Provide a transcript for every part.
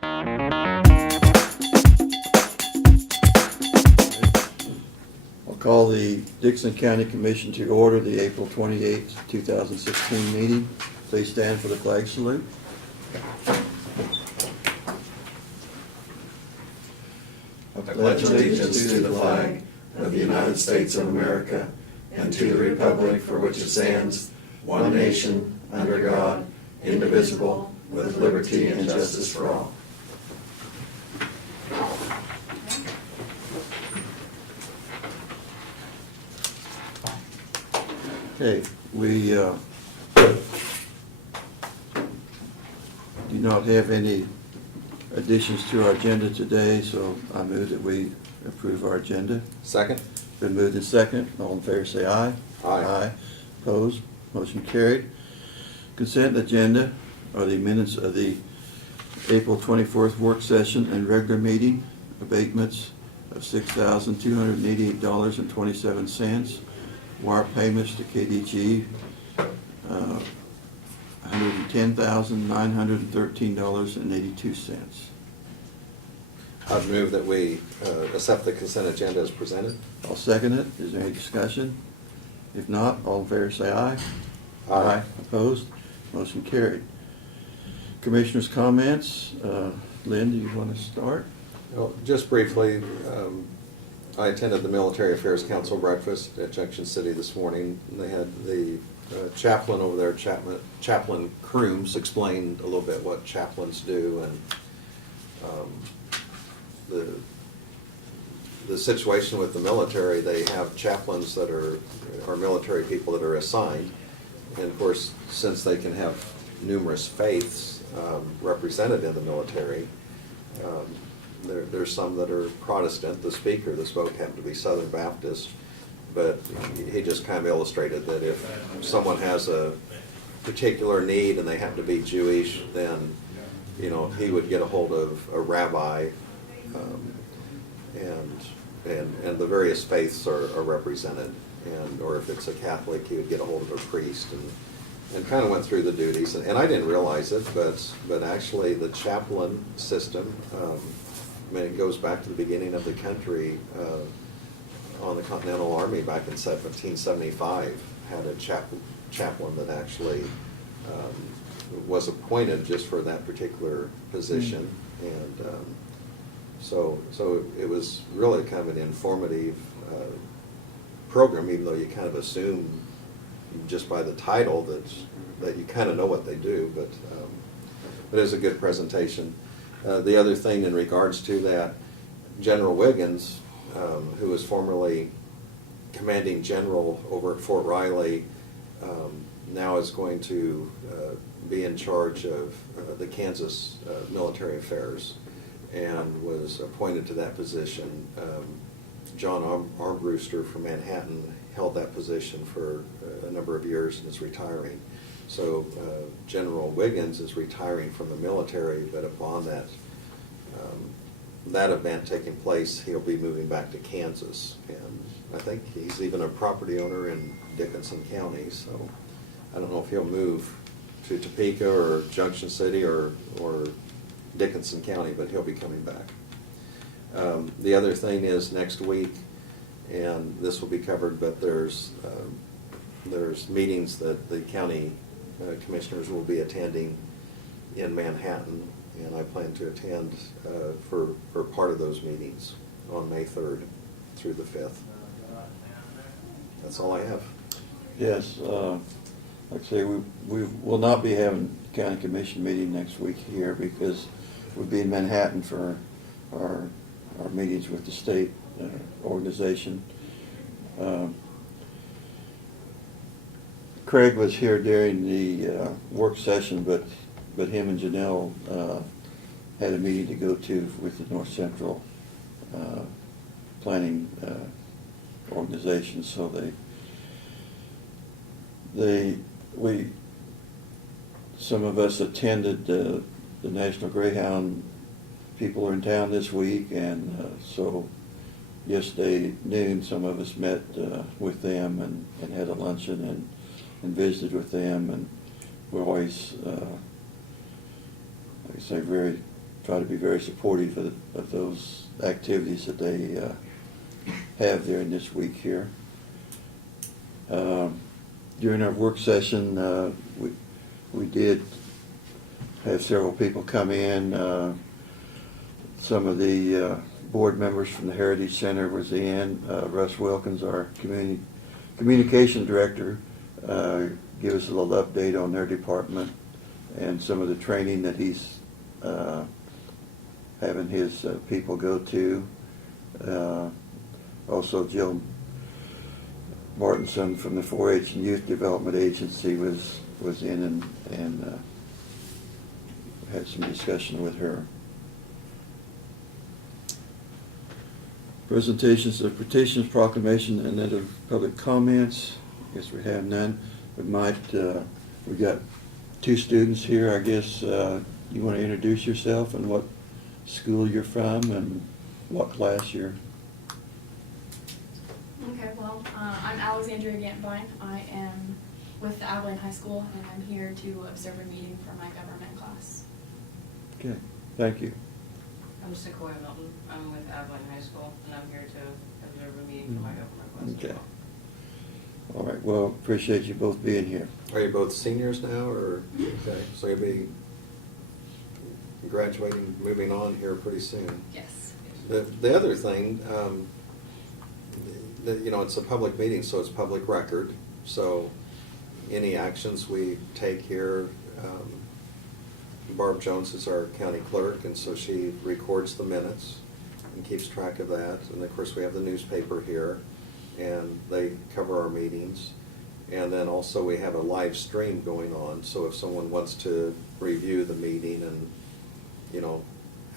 I'll call the Dixon County Commission to order the April 28th, 2016 meeting. Please stand for the flag salute. I pledge allegiance to the flag of the United States of America and to the republic for which it stands, one nation, under God, indivisible, with liberty and justice for all. Okay, we do not have any additions to our agenda today, so I move that we approve our agenda. Second? Been moved and second. All in favor say aye. Aye. Opposed? Motion carried. Consent agenda are the minutes of the April 24th work session and regular meeting. Abatements of $6,288.27. Wire payments to KDG, $110,913.82. I'd move that we accept the consent agenda as presented. I'll second it. Is there any discussion? If not, all in favor say aye. Aye. Opposed? Motion carried. Commissioners' comments. Lynn, do you want to start? Well, just briefly, I attended the Military Affairs Council breakfast at Junction City this morning. They had the chaplain over there, Chaplain Crooms, explained a little bit what chaplains do and the situation with the military. They have chaplains that are military people that are assigned. And of course, since they can have numerous faiths represented in the military, there's some that are Protestant. The speaker that spoke happened to be Southern Baptist, but he just kind of illustrated that if someone has a particular need and they happen to be Jewish, then he would get a hold of a rabbi, and the various faiths are represented. Or if it's a Catholic, he would get a hold of a priest and kind of went through the duties. And I didn't realize it, but actually the chaplain system, it goes back to the beginning of the country. On the Continental Army back in 1775 had a chaplain that actually was appointed just for that particular position. And so it was really kind of an informative program, even though you kind of assume just by the title that you kind of know what they do, but it was a good presentation. The other thing in regards to that, General Wiggins, who was formerly commanding general over at Fort Riley, now is going to be in charge of the Kansas military affairs and was appointed to that position. John Armbruster from Manhattan held that position for a number of years and is retiring. So General Wiggins is retiring from the military, but upon that event taking place, he'll be moving back to Kansas. And I think he's even a property owner in Dickinson County, so I don't know if he'll move to Topeka or Junction City or Dickinson County, but he'll be coming back. The other thing is next week, and this will be covered, but there's meetings that the county commissioners will be attending in Manhattan, and I plan to attend for part of those meetings on May 3rd through the 5th. That's all I have. Yes, like I say, we will not be having county commission meeting next week here because we'll be in Manhattan for our meetings with the state organization. Craig was here during the work session, but him and Janelle had a meeting to go to with the North Central planning organization, so some of us attended the National Greyhound. People are in town this week, and so yesterday noon some of us met with them and had a luncheon and visited with them, and we're always, like I say, very try to be very supportive of those activities that they have during this week here. During our work session, we did have several people come in. Some of the board members from the Heritage Center was in. Russ Wilkins, our communication director, give us a little update on their department and some of the training that he's having his people go to. Also, Jill Martinson from the 4-H and Youth Development Agency was in and had some discussion with her. Presentations of petitions, proclamation, and then of public comments. I guess we have none. We got 2 students here. I guess you want to introduce yourself and what school you're from and what class you're. Okay, well, I'm Alexandria Gantbine. I am with the Abilene High School, and I'm here to observe a meeting for my government class. Okay, thank you. I'm Sequoia Milton. I'm with Abilene High School, and I'm here to observe a meeting for my government class as Okay. well. All right, well, appreciate you both being here. Are you both seniors now, or, okay, so you'll be graduating, moving on here pretty soon? Yes. The other thing, it's a public meeting, so it's public record, so any actions we take here, Barb Jones is our county clerk, and so she records the minutes and keeps track of that, and of course we have the newspaper here, and they cover our meetings. And then also we have a live stream going on, so if someone wants to review the meeting and,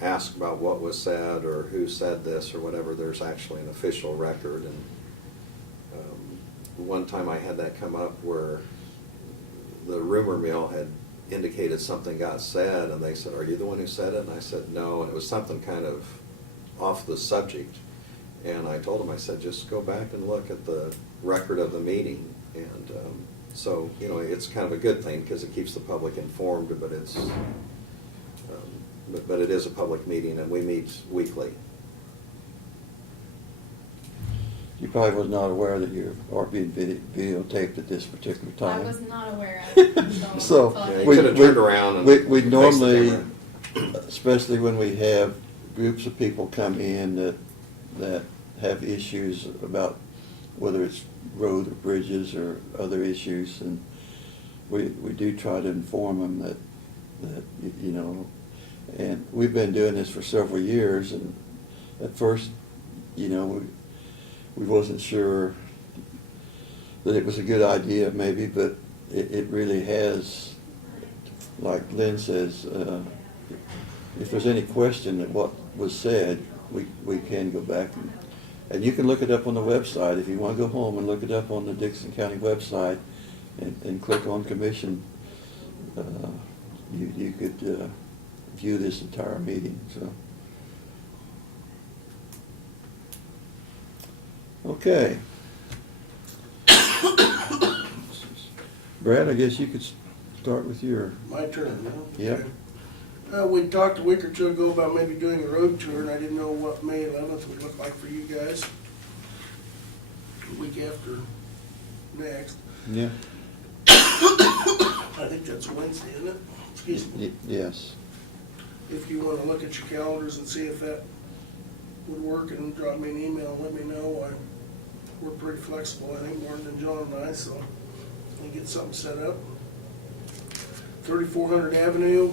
ask about what was said or who said this or whatever, there's actually an official record. And one time I had that come up where the rumor mill had indicated something got said, and they said, "Are you the one who said it?" And I said, "No," and it was something kind of off the subject. And I told them, I said, just go back and look at the record of the meeting. And so, it's kind of a good thing because it keeps the public informed, but it's, but it is a public meeting, and we meet weekly. You probably was not aware that you are being videotaped at this particular time. I was not aware of it until So, Yeah, you we- could have turned around and we faced the normally, camera. especially when we have groups of people come in that have issues about whether it's road or bridges or other issues, and we do try to inform them that and we've been doing this for several years, and at first, we wasn't sure that it was a good idea maybe, but it really has, like Lynn says, if there's any question that what was said, we can go back and you can look it up on the website. If you want to go home and look it up on the Dixon County website and click on commission, you could view this entire meeting. So, okay. Brad, I guess you could start with your. My turn, huh? Yep. Okay. We talked a week or two ago about maybe doing a road tour, and I didn't know what May 11th would look like for you guys. The week after next. Yeah. I think that's Wednesday, isn't it? Excuse me. Yes. If you want to look at your calendars and see if that would work, and drop me an email and let me know. We're pretty flexible, I think, more than John and I, so we can get something set up. 3400 Avenue,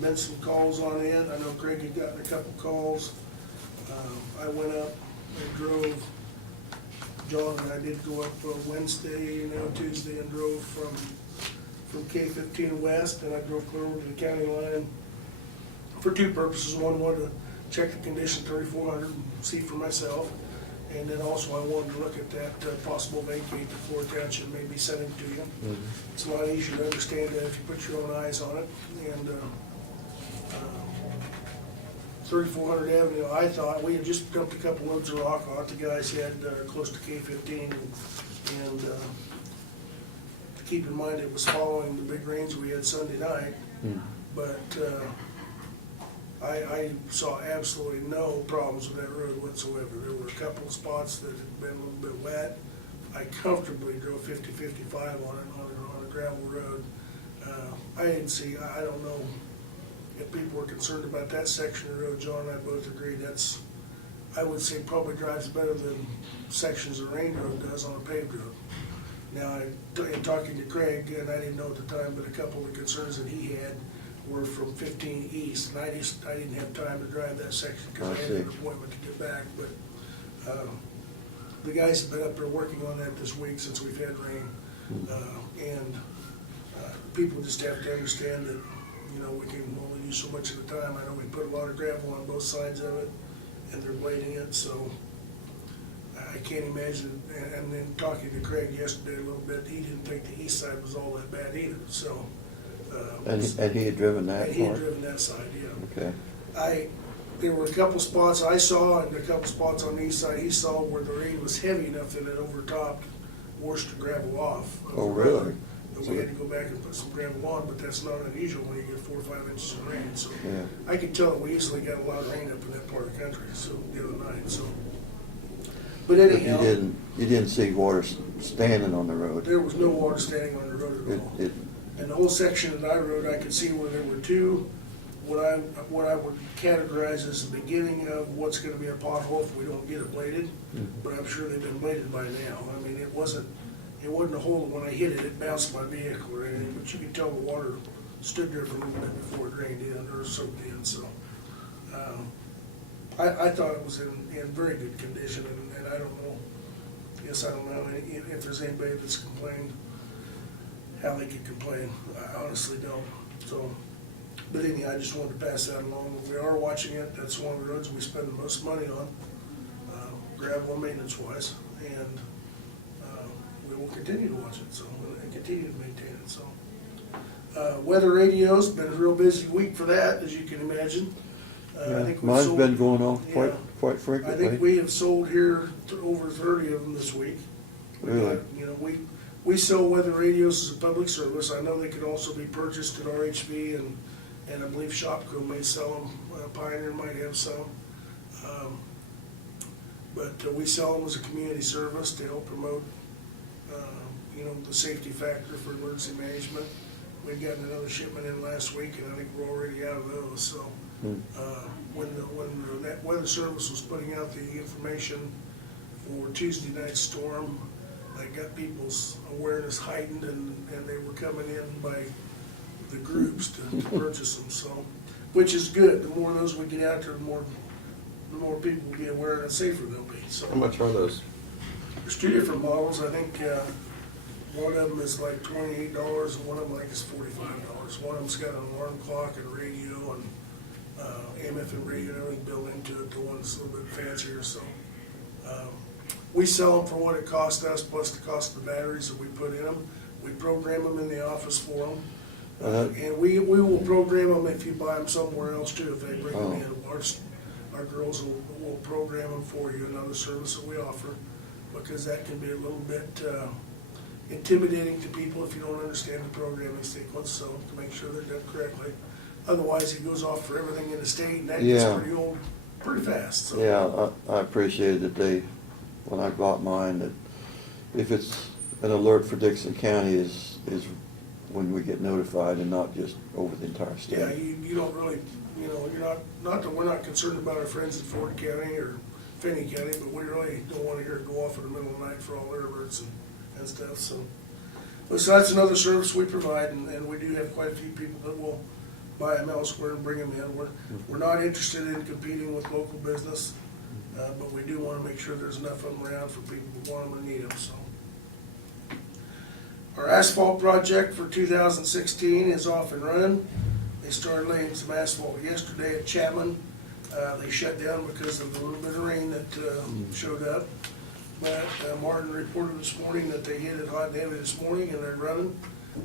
been some calls on it. I know Craig had gotten a couple calls. I went up and drove, John and I did go up Wednesday, Tuesday, and drove from K-15 west, and I drove clear over to the county line for 2 purposes. One, wanted to check the condition 3400 and see for myself. And then also I wanted to look at that possible vacate that Florida Township may be sending to you. Mm-hmm. It's a lot easier to understand that if you put your own eyes on it. And 3400 Avenue, I thought, we had just dumped a couple loads of rock on it. The guys had close to K-15. And keep in mind, it was following the big rains we had Sunday night. Mm. But I saw absolutely no problems with that road whatsoever. There were a couple of spots that had been a little bit wet. I comfortably drove 50-55 on it, on a gravel road. I didn't see, I don't know if people were concerned about that section of the road. John and I both agree that's, I would say probably drives better than sections of Range Road does on a paved road. Now, in talking to Craig, and I didn't know at the time, but a couple of the concerns that he had were from 15 east, and I didn't have time to drive that section because I had an appointment to get back, but the guys have been up there working on that this week since we've had rain, and people just have to understand that, you know, we can only use so much of the time. I know we put a lot of gravel on both sides of it, and they're blading it, so I can't imagine, and then talking to Craig yesterday a little bit, he didn't think the east side was all that bad either, so. And he had driven that And he had part? driven that side, yeah. Okay. There were a couple spots I saw, and a couple spots on the east side he saw where the rain was heavy enough that it overtopped Worcester gravel off. of Oh, the road. really? But we had to go back and put some gravel on, but that's not unusual when you get 4 or 5 inches of rain, so. Yeah. I could tell that we easily got a lot of rain up in that part of the country, so, the other night, so. But But anyhow, you didn't see water standing on the road? there was no water standing on the road at all. It, And the whole section that I rode, I could see where there were two, what I would categorize as the beginning of what's gonna be a pothole if we don't get it bladed, but I'm sure they've been bladed by now. I mean, it wasn't a hole that when I hit it, it bounced my vehicle or anything, but you could tell the water stood there for a little bit before it drained in or soaked in, so. I thought it was in very good condition, and I don't know, I don't know if there's anybody that's complained how they could complain. I honestly don't, so. But anyhow, I just wanted to pass that along. We are watching it. That's one of the roads we spend the most money on, gravel and maintenance wise, and we will continue to watch it, so, and continue to maintain it, so. Weather radio's been a real busy week for that, as you can imagine. I think we've mine's sold- been going off Yeah. quite I frequently. think we have sold here over 30 of them this week. Really? You know, we sell weather radios as a public service. I know they could also be purchased at RHV, and I believe Shopco may sell them. Pioneer might have some. But we sell them as a community service to help promote, you know, the safety factor for emergency management. We've gotten another shipment in last week, and I think we're already out of those, so. When the weather service was putting out the information for Tuesday night's storm, I got people's awareness heightened, and they were coming in by the groups to purchase them, so, which is good. The more of those we get out there, the more people will be aware and the safer they'll be, so. How much are those? There's two different models. I think one of them is like $28, and one of them like is $45. One of them's got an alarm clock and radio and AMF and radio and everything built into it. The one's a little bit fancier, so. We sell them for what it cost us, plus the cost of the batteries that we put in them. We program them in the office for them. And we will program them if you buy them somewhere else too, if they bring them in. Our girls will program them for you, another service that we offer, because that can be a little bit intimidating to people if you don't understand the programming sequence, so to make sure they're done correctly. Otherwise, it goes off for everything in the state, and that gets Yeah. pretty old, pretty fast, so. Yeah, I appreciated that when I bought mine, that if it's an alert for Dixon County is when we get notified and not just over the entire state. Yeah, you don't really, you know, you're not that we're not concerned about our friends in Ford County or Finney County, but we really don't want to hear it go off in the middle of the night for all their alerts and stuff, so. But so that's another service we provide, and we do have quite a few people that will buy them elsewhere and bring them in. We're not interested in competing with local business, but we do want to make sure there's enough of them around for people who want them and need them, so. Our asphalt project for 2016 is off and running. They started laying some asphalt yesterday at Chapman. They shut down because of the little bit of rain that showed up. But Martin reported this morning that they hit it hot and heavy this morning, and they're running,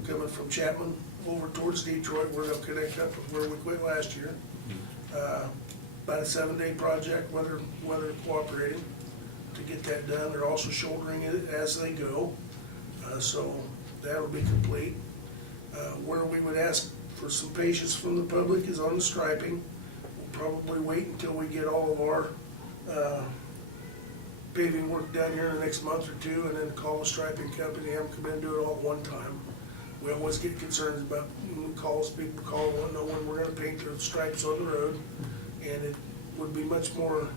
coming from Chapman over towards Detroit, where they'll connect up with where we quit last year. About a 7-day project, weather cooperating, to get that done. They're also shouldering it as they go, so that'll be complete. Where we would ask for some patience from the public is on the striping. We'll probably wait until we get all of our, paving work done here in the next month or two, and then call the striping company, have them come in and do it all at one time. We always get concerns about calls, people call, want to know when we're gonna paint the stripes on the road, and it would be much more,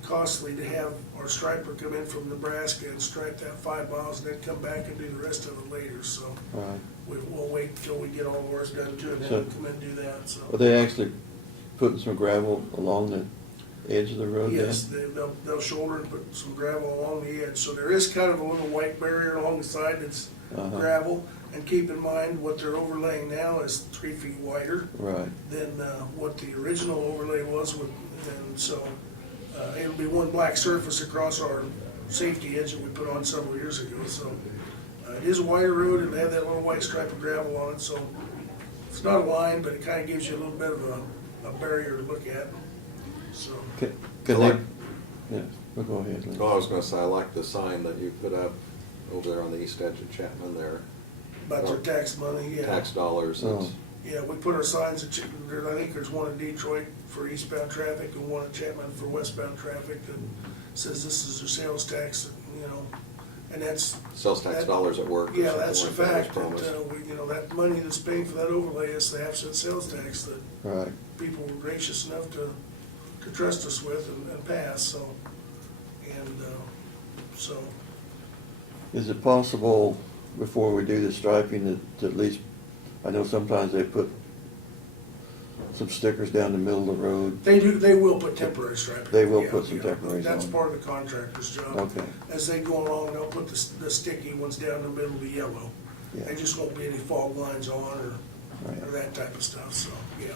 costly to have our striper come in from Nebraska and stripe that 5 miles and then come back and do the rest of it later, so Right. we'll wait until we get all of ours done too, and then So- come in and do that, so. Are they actually putting some gravel along the edge of the road then? Yes, they'll shoulder and put some gravel along the edge, so there is kind of a little white barrier along the side that's Uh-huh. gravel, and keep in mind, what they're overlaying now is 3 feet wider Right, than what the original overlay was with, and so, it'll be one black surface across our safety edge that we put on several years ago, so. It is a wider road, it'll have that little white stripe of gravel on it, so it's not a line, but it kinda gives you a little bit of a barrier to look at, so. can So they, like- yeah, well, go ahead, Lynn. Well, I was gonna say, I like the sign that you put up over there on the east edge of Chapman there, About their tax money, yeah. tax dollars. Oh. Yeah, we put our signs at, I think there's one in Detroit for eastbound traffic and one at Chapman for westbound traffic that says this is their sales tax, you know, and that's. Sales tax that- dollars at work or Yeah, something that's a like that was fact, promised. that, that money that's paying for that overlay is the half-cent sales tax that Right, people were gracious enough to trust us with and pass, so, and, so. is it possible, before we do the striping, that at least, I know sometimes they put some stickers down the middle of the road? They will put temporary striping. They will Yeah, put some yeah. temporaries That's on. part of the contractor's job. Okay. As they go along, they'll put the sticky ones down the middle of the yellow. Yeah. There just won't be any fog lines on or Right. that type of stuff, so, yeah.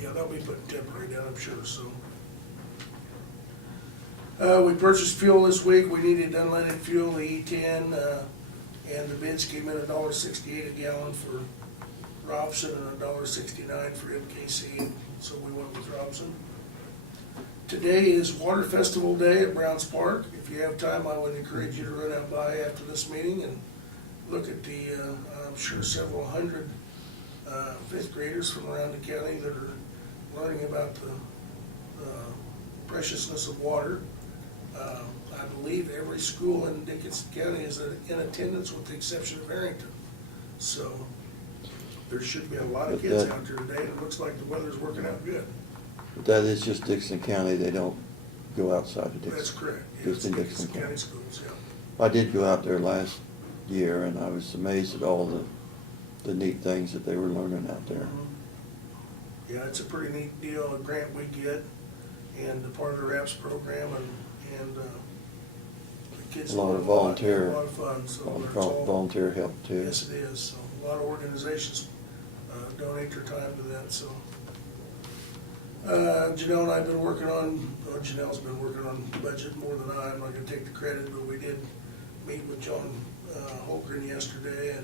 Yeah, they'll be putting temporary down, I'm sure, so. We purchased fuel this week. We needed unleaded fuel, the E10, and the bids came in $1.68 a gallon for Robson and $1.69 for MKC, so we went with Robson. Today is Water Festival Day at Browns Park. If you have time, I would encourage you to run out by after this meeting and look at the, I'm sure several hundred fifth graders from around the county that are learning about the preciousness of water. I believe every school in Dickinson County is in attendance with the exception of Harrington. So there should be a lot of But kids that- out there today, and it looks like the weather's working out good. But that is just Dixon County, they don't go outside of Dixon? That's correct. Yeah, Just it's in Dickinson Dixon County County? schools, yeah. I did go out there last year, and I was amazed at all the neat things that they were learning out there. Yeah, it's a pretty neat deal, a grant we get, and a part of the RAPS program, and the kids. A lot of learn volunteer- A lot of fun, so Vol- it's all. Volunteer help too. Yes, it is, so a lot of organizations donate their time to that, so. Janelle and I have been working on, Janelle's been working on the budget more than I'm not gonna take the credit, but we did meet with John Holgren yesterday,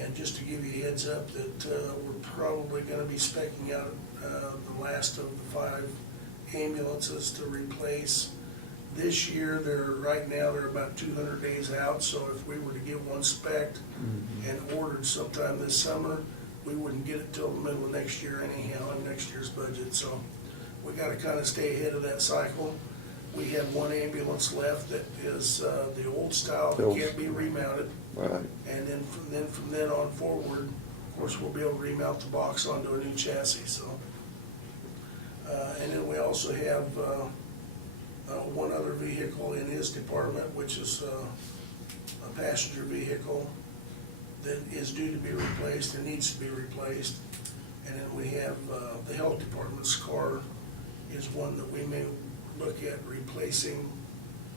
and just to give you a heads up that we're probably gonna be specking out the last of the 5 ambulances to replace. This year, right now, they're about 200 days out, so if we were to get one spec'd and ordered sometime this summer, we wouldn't get it till the middle of next year anyhow, in next year's budget, so we gotta kinda stay ahead of that cycle. We have one ambulance left that is the old style, that can't be remounted, Right, and then from then on forward, of course, we'll be able to remount the box onto a new chassis, so. And then we also have one other vehicle in his department, which is a passenger vehicle that is due to be replaced and needs to be replaced. And then we have the health department's car is one that we may look at replacing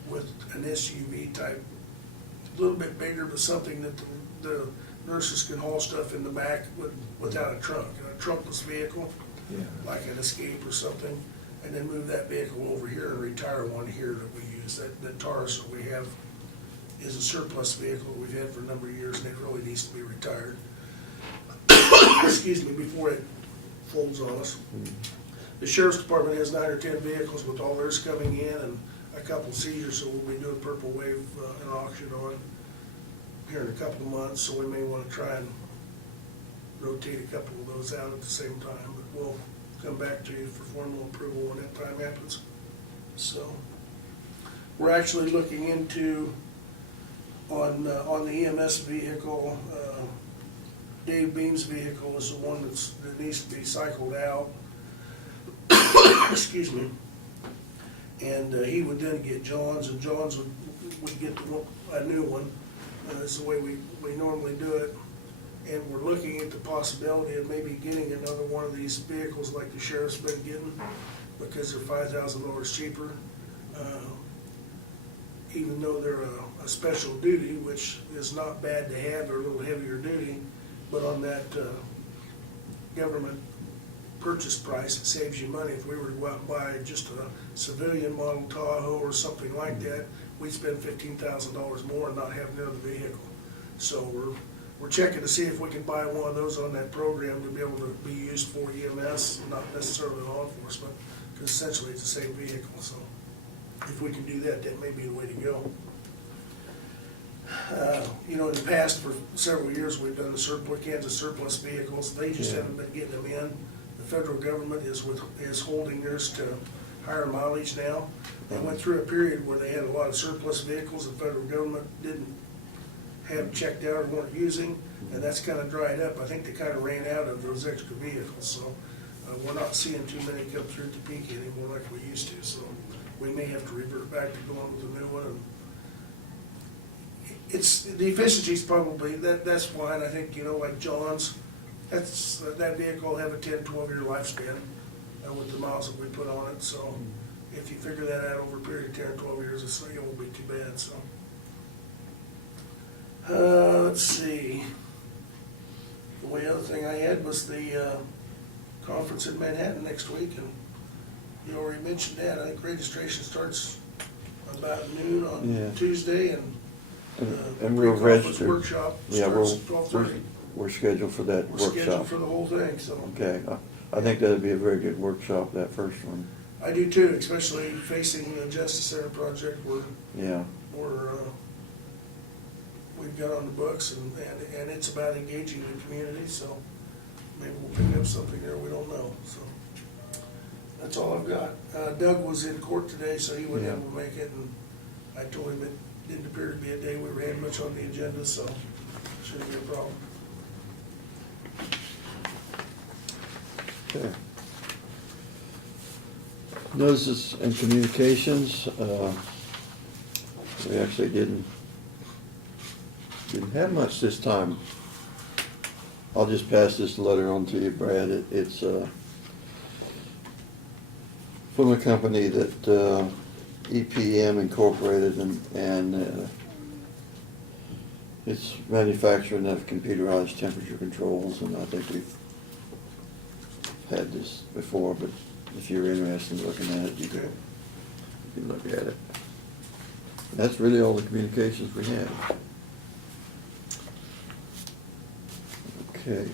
with an SUV type, a little bit bigger, but something that the nurses can haul stuff in the back without a trunk, a trunkless vehicle, yeah. like an Escape or something, and then move that vehicle over here and retire one here that we use. That Taurus that we have is a surplus vehicle we've had for a number of years, and it really needs to be retired. Excuse me, before it folds on us. The sheriff's department has 9 or 10 vehicles with all theirs coming in and a couple seizures, so we'll be doing Purple Wave an auction on here in a couple of months, so we may want to try and rotate a couple of those out at the same time, but we'll come back to you for formal approval when that time happens. So, we're actually looking into, on the EMS vehicle, Dave Beam's vehicle is the one that needs to be cycled out. Excuse me. And he would then get John's, and John's would get a new one. That's the way we normally do it. And we're looking at the possibility of maybe getting another one of these vehicles like the sheriff's been getting, because they're $5,000 cheaper. Even though they're a special duty, which is not bad to have, they're a little heavier duty, but on that government purchase price, it saves you money. If we were to go out and buy just a civilian model Tahoe or something like that, we'd spend $15,000 more and not have another vehicle. So we're checking to see if we can buy one of those on that program to be able to be used for EMS, not necessarily law enforcement, because essentially it's the same vehicle. So if we can do that, that may be the way to go. In the past, for several years, we've done the Kansas surplus vehicles. They just haven't been getting them in. The federal government is holding theirs to higher mileage now. They went through a period where they had a lot of surplus vehicles the federal government didn't have checked out or weren't using, and that's kind of dried up. I think they kind of ran out of those extra vehicles, so we're not seeing too many come through Topeka anymore like we used to. So we may have to revert back to going with a new one. And the efficiency's probably that's fine. I think like John's, that vehicle will have a 10, 12-year lifespan with the miles that we put on it. So if you figure that out over a period of 10 or 12 years, it won't be too bad. So let's see. The only other thing I had was the conference in Manhattan next week, and you already mentioned that. I think registration starts about noon on Tuesday, and we're pre-conference registered. workshop Yeah, starts at 12:30. we're scheduled for that We're scheduled workshop. for the whole thing, so. Okay, I think that'd be a very good workshop, that first one. I do too, especially facing the Justice Center project Yeah, we've got on the books, and it's about engaging the community, so maybe we'll pick up something there we don't know, so. That's all I've got. Doug was in court today, so he wouldn't able to make it, and I told him it didn't appear to be a day we had much on the agenda, so shouldn't be a problem. okay. Notices and communications, we actually didn't have much this time. I'll just pass this letter on to you, Brad. It's from a company that EPM Incorporated, and it's manufacturing of computerized temperature controls, and I think we've had this before, but if you're interested in looking at it, you can look at it. That's really all the communications we have. Okay.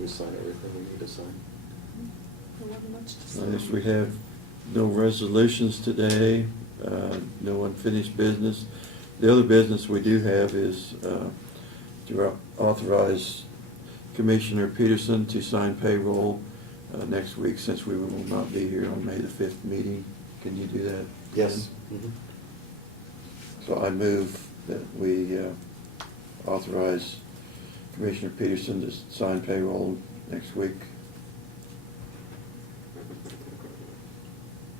We sign everything we need to sign. I guess we have no resolutions today, no unfinished business. The other business we do have is to authorize Commissioner Peterson to sign payroll next week, since we will not be here on May the 5th meeting. Can you do that? Yes. So I move that we authorize Commissioner Peterson to sign payroll next week.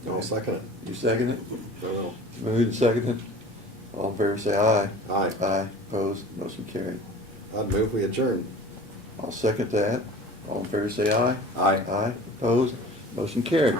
I'll second it. You second it? I will. Moved and seconded. All in favor say aye. Aye. Aye. Opposed? Motion carried. I'd move we adjourn. I'll second that. All in favor say aye. Aye. Aye. Opposed? Motion carried.